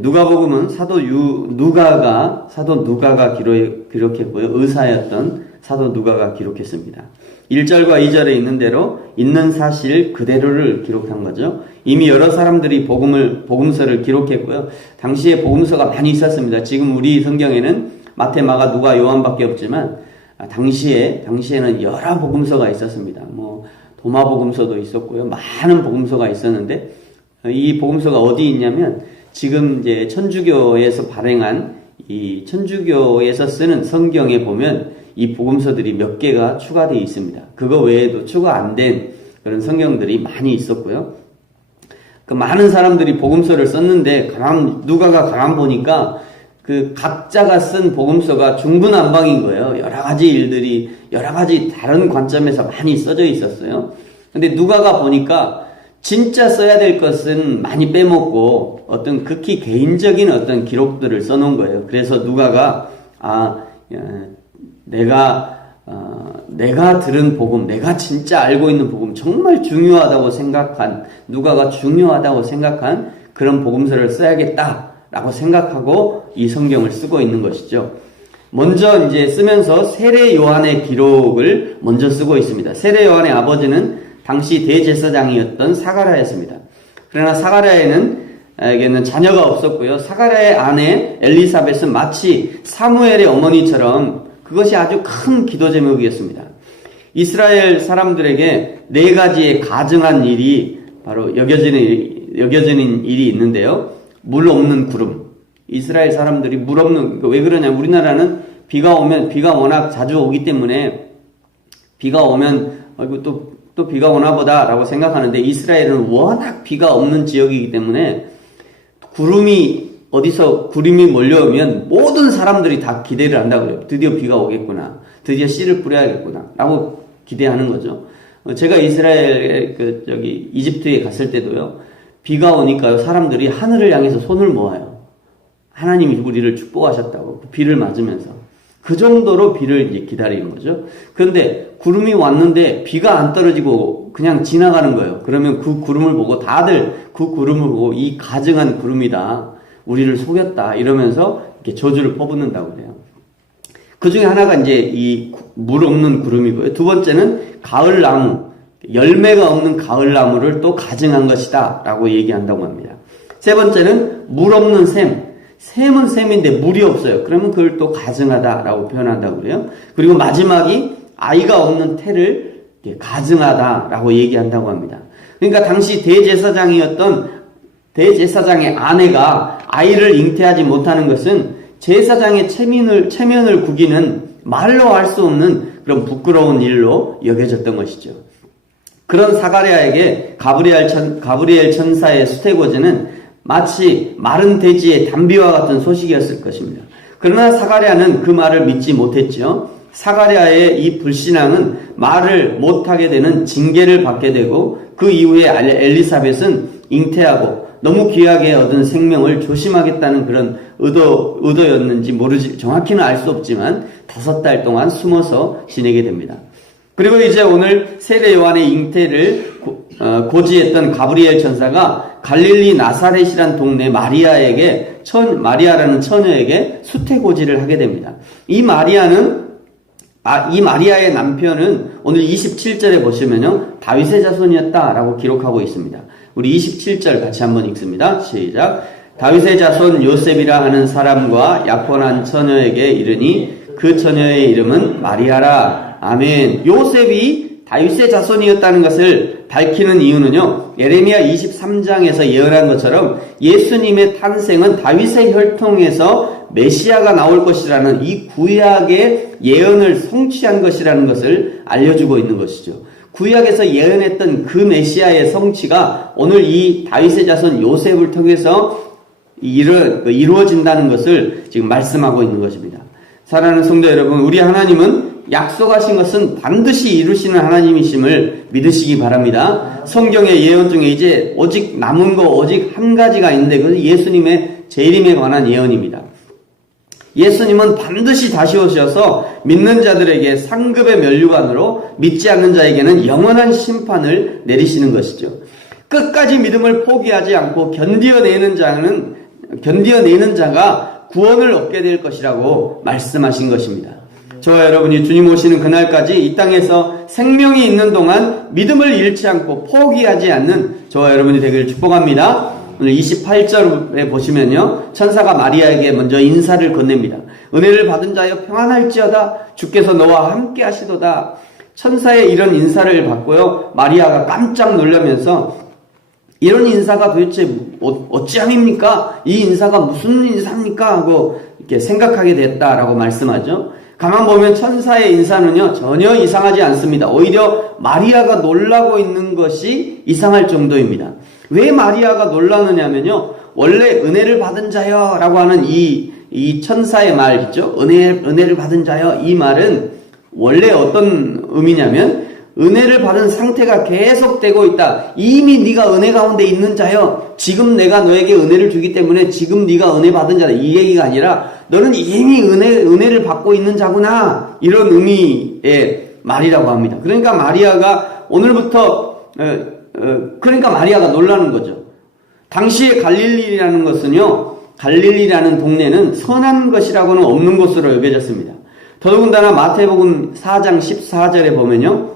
누가복음은 사도 누가가 기록했고요. 의사였던 사도 누가가 기록했습니다. 1절과 2절에 있는 대로 있는 사실 그대로를 기록한 거죠. 이미 여러 사람들이 복음서를 기록했고요. 당시에 복음서가 많이 있었습니다. 지금 우리 성경에는 마태, 마가, 누가, 요한밖에 없지만 당시에는 여러 복음서가 있었습니다. 도마 복음서도 있었고요. 많은 복음서가 있었는데 이 복음서가 어디 있냐면 지금 이제 천주교에서 발행한 이 천주교에서 쓰는 성경에 보면 이 복음서들이 몇 개가 추가되어 있습니다. 그거 외에도 추가 안 된 그런 성경들이 많이 있었고요. 그 많은 사람들이 복음서를 썼는데 누가가 가만 보니까 그 각자가 쓴 복음서가 중구난방인 거예요. 여러 가지 일들이 여러 가지 다른 관점에서 많이 써져 있었어요. 근데 누가가 보니까 진짜 써야 될 것은 많이 빼먹고 어떤 극히 개인적인 어떤 기록들을 써놓은 거예요. 그래서 누가가 내가 들은 복음, 내가 진짜 알고 있는 복음, 정말 중요하다고 생각한, 누가가 중요하다고 생각한 그런 복음서를 써야겠다라고 생각하고 이 성경을 쓰고 있는 것이죠. 먼저 이제 쓰면서 세례 요한의 기록을 먼저 쓰고 있습니다. 세례 요한의 아버지는 당시 대제사장이었던 사가랴였습니다. 그러나 사가랴에게는 자녀가 없었고요. 사가랴의 아내 엘리사벳은 마치 사무엘의 어머니처럼 그것이 아주 큰 기도 제목이었습니다. 이스라엘 사람들에게 4가지의 가증한 일이 바로 여겨지는 일이 있는데요. 물 없는 구름. 이스라엘 사람들이 물 없는, 왜 그러냐? 우리나라는 비가 워낙 자주 오기 때문에 비가 오면 또 비가 오나 보다 라고 생각하는데 이스라엘은 워낙 비가 없는 지역이기 때문에 구름이 몰려오면 모든 사람들이 다 기대를 한다고 그래요. 드디어 비가 오겠구나. 드디어 씨를 뿌려야겠구나. 라고 기대하는 거죠. 제가 이스라엘, 이집트에 갔을 때도요. 비가 오니까요. 사람들이 하늘을 향해서 손을 모아요. 하나님이 우리를 축복하셨다고. 비를 맞으면서. 그 정도로 비를 이제 기다리는 거죠. 그런데 구름이 왔는데 비가 안 떨어지고 그냥 지나가는 거예요. 그러면 그 구름을 보고 다들 그 구름을 보고 이 가증한 구름이다. 우리를 속였다. 이러면서 이렇게 저주를 퍼붓는다고 그래요. 그 중에 하나가 이제 이 물 없는 구름이고요. 두 번째는 가을나무. 열매가 없는 가을나무를 또 가증한 것이다. 라고 얘기한다고 합니다. 세 번째는 물 없는 샘. 샘은 샘인데 물이 없어요. 그러면 그걸 또 가증하다라고 표현한다고 그래요. 그리고 마지막이 아이가 없는 태를 가증하다라고 얘기한다고 합니다. 그러니까 당시 대제사장의 아내가 아이를 잉태하지 못하는 것은 제사장의 체면을 구기는 말로 할 수 없는 그런 부끄러운 일로 여겨졌던 것이죠. 그런 사가랴에게 가브리엘 천사의 수태고제는 마치 마른 대지의 단비와 같은 소식이었을 것입니다. 그러나 사가랴는 그 말을 믿지 못했죠. 사가랴의 이 불신앙은 말을 못하게 되는 징계를 받게 되고 그 이후에 엘리사벳은 잉태하고 너무 귀하게 얻은 생명을 조심하겠다는 그런 의도였는지 모르지 정확히는 알 수 없지만 5달 동안 숨어서 지내게 됩니다. 그리고 이제 오늘 세례 요한의 잉태를 고지했던 가브리엘 천사가 갈릴리 나사렛이란 동네 마리아라는 처녀에게 수태고지를 하게 됩니다. 이 마리아의 남편은 오늘 27절에 보시면요. 다윗의 자손이었다라고 기록하고 있습니다. 우리 27절 같이 한번 읽습니다. 시작. 다윗의 자손 요셉이라 하는 사람과 약혼한 처녀에게 이르니 그 처녀의 이름은 마리아라. 아멘. 요셉이 다윗의 자손이었다는 것을 밝히는 이유는요. 예레미야 23장에서 예언한 것처럼 예수님의 탄생은 다윗의 혈통에서 메시아가 나올 것이라는 이 구약의 예언을 성취한 것이라는 것을 알려주고 있는 것이죠. 구약에서 예언했던 그 메시아의 성취가 오늘 이 다윗의 자손 요셉을 통해서 이루어진다는 것을 지금 말씀하고 있는 것입니다. 사랑하는 성도 여러분, 우리 하나님은 약속하신 것은 반드시 이루시는 하나님이심을 믿으시기 바랍니다. 성경의 예언 중에 이제 오직 남은 거 오직 한 가지가 있는데 그것은 예수님의 재림에 관한 예언입니다. 예수님은 반드시 다시 오셔서 믿는 자들에게 상급의 면류관으로 믿지 않는 자에게는 영원한 심판을 내리시는 것이죠. 끝까지 믿음을 포기하지 않고 견디어내는 자는 견뎌내는 자가 구원을 얻게 될 것이라고 말씀하신 것입니다. 저와 여러분이 주님 오시는 그날까지 이 땅에서 생명이 있는 동안 믿음을 잃지 않고 포기하지 않는 저와 여러분이 되기를 축복합니다. 오늘 28절에 보시면요, 천사가 마리아에게 먼저 인사를 건넵니다. 은혜를 받은 자여 평안할지어다, 주께서 너와 함께 하시도다. 천사의 이런 인사를 받고요, 마리아가 깜짝 놀라면서 이런 인사가 도대체 어찌함입니까? 이 인사가 무슨 인사입니까? 하고 이렇게 생각하게 됐다라고 말씀하죠. 가만 보면 천사의 인사는요, 전혀 이상하지 않습니다. 오히려 마리아가 놀라고 있는 것이 이상할 정도입니다. 왜 마리아가 놀라느냐면요, 원래 은혜를 받은 자여 라고 하는 이 천사의 말 있죠? 은혜를 받은 자여, 이 말은 원래 어떤 의미냐면 은혜를 받은 상태가 계속되고 있다. 이미 네가 은혜 가운데 있는 자여, 지금 내가 너에게 은혜를 주기 때문에 지금 네가 은혜 받은 자다, 이 얘기가 아니라 너는 이미 은혜를 받고 있는 자구나, 이런 의미의 말이라고 합니다. 그러니까 마리아가 오늘부터 그러니까 마리아가 놀라는 거죠. 당시에 갈릴리라는 것은요, 갈릴리라는 동네는 선한 것이라고는 없는 곳으로 여겨졌습니다. 더더군다나 마태복음 4장 14절에 보면요,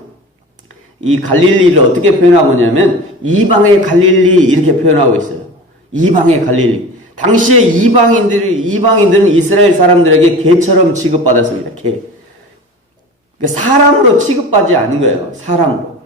이 갈릴리를 어떻게 표현하고 있냐면 이방의 갈릴리 이렇게 표현하고 있어요. 이방의 갈릴리. 당시에 이방인들은 이스라엘 사람들에게 개처럼 취급받았습니다. 개. 그러니까 사람으로 취급받지 않은 거예요. 사람으로.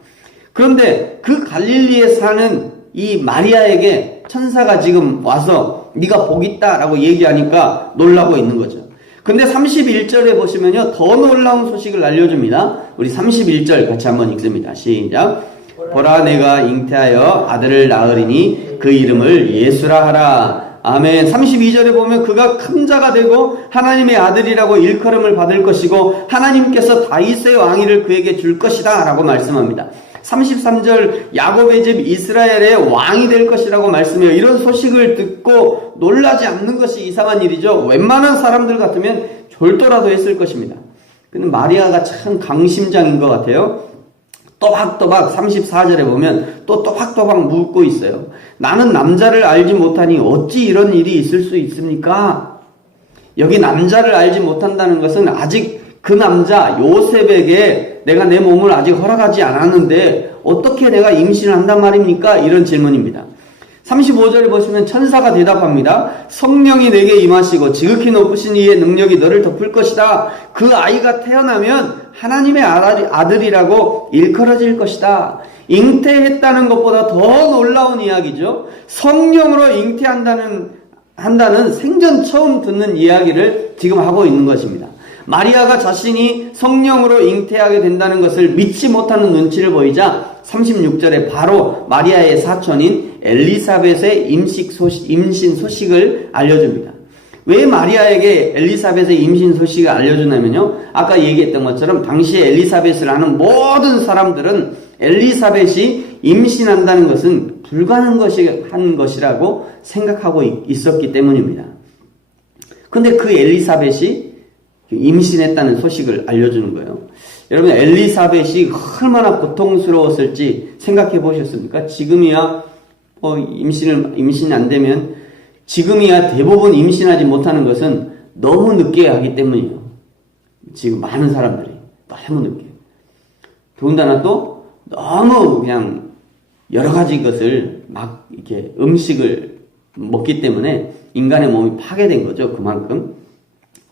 그런데 그 갈릴리에 사는 이 마리아에게 천사가 지금 와서 네가 복 있다라고 얘기하니까 놀라고 있는 거죠. 근데 31절에 보시면요, 더 놀라운 소식을 알려줍니다. 우리 31절 같이 한번 읽습니다. 시작. 보라, 내가 잉태하여 아들을 낳으리니 그 이름을 예수라 하라. 아멘. 32절에 보면 그가 큰 자가 되고 하나님의 아들이라고 일컬음을 받을 것이고 하나님께서 다윗의 왕위를 그에게 줄 것이다 라고 말씀합니다. 33절 야곱의 집 이스라엘의 왕이 될 것이라고 말씀해요. 이런 소식을 듣고 놀라지 않는 것이 이상한 일이죠. 웬만한 사람들 같으면 졸도라도 했을 것입니다. 근데 마리아가 참 강심장인 것 같아요. 또박또박 34절에 보면 또 또박또박 묻고 있어요. 나는 남자를 알지 못하니 어찌 이런 일이 있을 수 있습니까? 여기 남자를 알지 못한다는 것은 아직 그 남자 요셉에게 내가 내 몸을 아직 허락하지 않았는데 어떻게 내가 임신을 한단 말입니까? 이런 질문입니다. 35절에 보시면 천사가 대답합니다. 성령이 내게 임하시고 지극히 높으신 이의 능력이 너를 덮을 것이다. 그 아이가 태어나면 하나님의 아들이라고 일컬어질 것이다. 잉태했다는 것보다 더 놀라운 이야기죠. 성령으로 잉태한다는 생전 처음 듣는 이야기를 지금 하고 있는 것입니다. 마리아가 자신이 성령으로 잉태하게 된다는 것을 믿지 못하는 눈치를 보이자 36절에 바로 마리아의 사촌인 엘리사벳의 임신 소식을 알려줍니다. 왜 마리아에게 엘리사벳의 임신 소식을 알려주냐면요, 아까 얘기했던 것처럼 당시에 엘리사벳을 아는 모든 사람들은 엘리사벳이 임신한다는 것은 불가능한 것이라고 생각하고 있었기 때문입니다. 근데 그 엘리사벳이 임신했다는 소식을 알려주는 거예요. 여러분, 엘리사벳이 얼마나 고통스러웠을지 생각해 보셨습니까? 지금이야 임신이 안 되면, 지금이야 대부분 임신하지 못하는 것은 너무 늦게 하기 때문이에요. 지금 많은 사람들이 너무 늦게. 더군다나 또 너무 그냥 여러 가지 것을 막 이렇게 음식을 먹기 때문에 인간의 몸이 파괴된 거죠. 그만큼.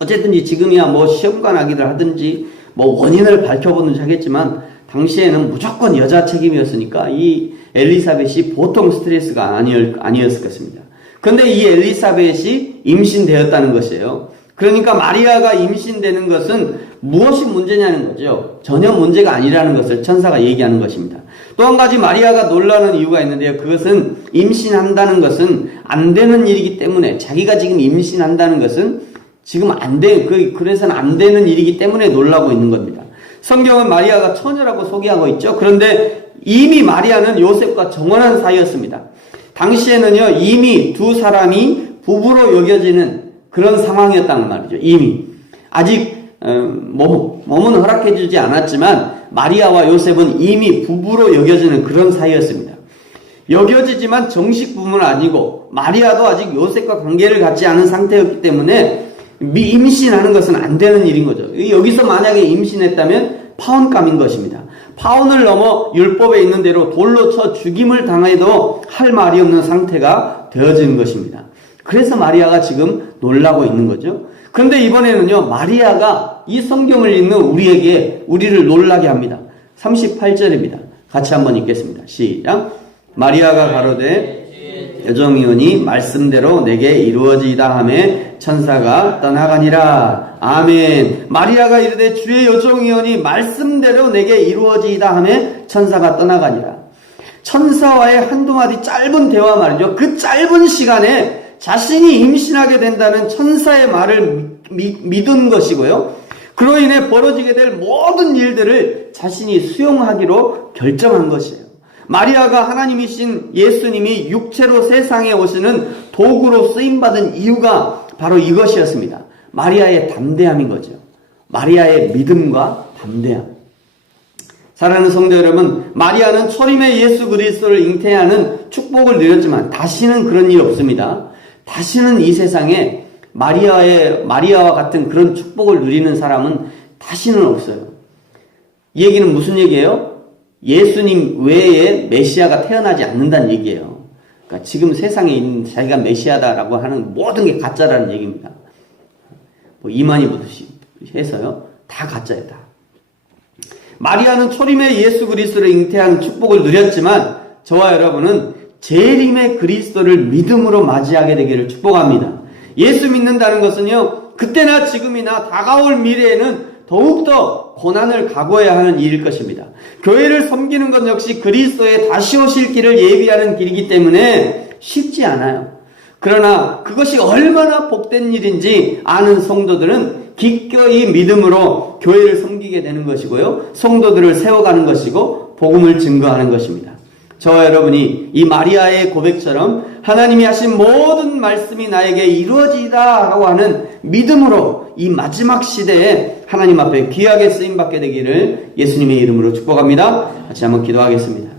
어쨌든지 지금이야 시험관 하기를 하든지 원인을 밝혀보든지 하겠지만 당시에는 무조건 여자 책임이었으니까 이 엘리사벳이 보통 스트레스가 아니었을 것입니다. 근데 이 엘리사벳이 임신되었다는 것이에요. 그러니까 마리아가 임신되는 것은 무엇이 문제냐는 거죠. 전혀 문제가 아니라는 것을 천사가 얘기하는 것입니다. 또 한 가지 마리아가 놀라는 이유가 있는데요. 그것은 임신한다는 것은 안 되는 일이기 때문에, 자기가 지금 임신한다는 것은 지금 그래서는 안 되는 일이기 때문에 놀라고 있는 겁니다. 성경은 마리아가 처녀라고 소개하고 있죠. 그런데 이미 마리아는 요셉과 정혼한 사이였습니다. 당시에는요, 이미 두 사람이 부부로 여겨지는 그런 상황이었단 말이죠. 이미. 아직, 몸은 허락해주지 않았지만, 마리아와 요셉은 이미 부부로 여겨지는 그런 사이였습니다. 여겨지지만 정식 부모는 아니고 마리아도 아직 요셉과 관계를 갖지 않은 상태였기 때문에 임신하는 것은 안 되는 일인 거죠. 여기서 만약에 임신했다면 파혼감인 것입니다. 파혼을 넘어 율법에 있는 대로 돌로 쳐 죽임을 당해도 할 말이 없는 상태가 되어지는 것입니다. 그래서 마리아가 지금 놀라고 있는 거죠. 그런데 이번에는요, 마리아가 이 성경을 읽는 우리를 놀라게 합니다. 38절입니다. 같이 한번 읽겠습니다. 시작. 마리아가 가로되 여정이오니 말씀대로 내게 이루어지이다 하매 천사가 떠나가니라. 아멘. 마리아가 이르되 주의 여정이오니 말씀대로 내게 이루어지이다 하매 천사가 떠나가니라. 천사와의 한두 마디 짧은 대화 말이죠. 그 짧은 시간에 자신이 임신하게 된다는 천사의 말을 믿은 것이고요. 그로 인해 벌어지게 될 모든 일들을 자신이 수용하기로 결정한 것이에요. 마리아가 하나님이신 예수님이 육체로 세상에 오시는 도구로 쓰임받은 이유가 바로 이것이었습니다. 마리아의 담대함인 거죠. 마리아의 믿음과 담대함. 사랑하는 성도 여러분, 마리아는 초림의 예수 그리스도를 잉태하는 축복을 누렸지만 다시는 그런 일 없습니다. 다시는 이 세상에 마리아와 같은 그런 축복을 누리는 사람은 다시는 없어요. 이 얘기는 무슨 얘기예요? 예수님 외에 메시아가 태어나지 않는다는 얘기예요. 그러니까 지금 세상에 있는 자기가 메시아다라고 하는 모든 게 가짜라는 얘기입니다. 뭐 이만희 보듯이 해서요. 다 가짜예요. 다. 마리아는 초림의 예수 그리스도를 잉태하는 축복을 누렸지만 저와 여러분은 재림의 그리스도를 믿음으로 맞이하게 되기를 축복합니다. 예수 믿는다는 것은요, 그때나 지금이나 다가올 미래에는 더욱더 고난을 각오해야 하는 일일 것입니다. 교회를 섬기는 것 역시 그리스도의 다시 오실 길을 예비하는 길이기 때문에 쉽지 않아요. 그러나 그것이 얼마나 복된 일인지 아는 성도들은 기꺼이 믿음으로 교회를 섬기게 되는 것이고요. 성도들을 세워가는 것이고 복음을 증거하는 것입니다. 저와 여러분이 이 마리아의 고백처럼 하나님이 하신 모든 말씀이 나에게 이루어지다 라고 하는 믿음으로 이 마지막 시대에 하나님 앞에 귀하게 쓰임받게 되기를 예수님의 이름으로 축복합니다. 같이 한번 기도하겠습니다.